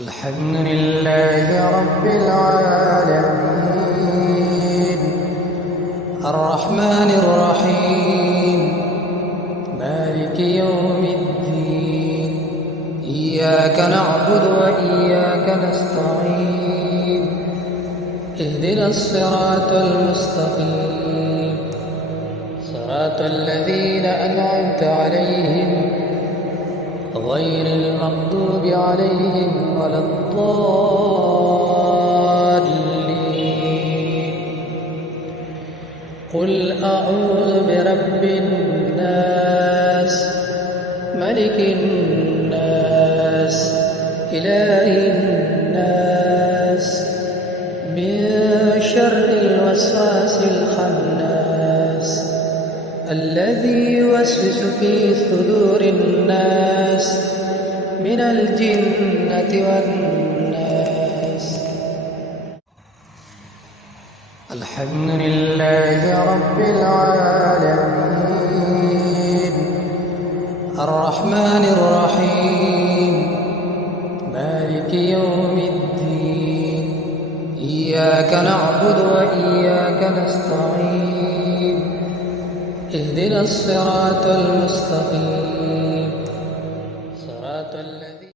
الحمد لله رب العالمين الرحمن الرحيم مالك يوم الدين إياك نعبد وإياك نستعين اهدنا الصراط المستقيم صراط الذين أنعمت عليهم غير المغضوب عليهم ولا الضالين. قل أعوذ برب الناس ملك الناس إله الناس من شر الوسواس الخناس الذي يوسوس في صدور الناس من الجنة والناس. الحمد لله رب العالمين الرحمن الرحيم مالك يوم الدين إياك نعبد وإياك نستعين اهدنا الصراط المستقيم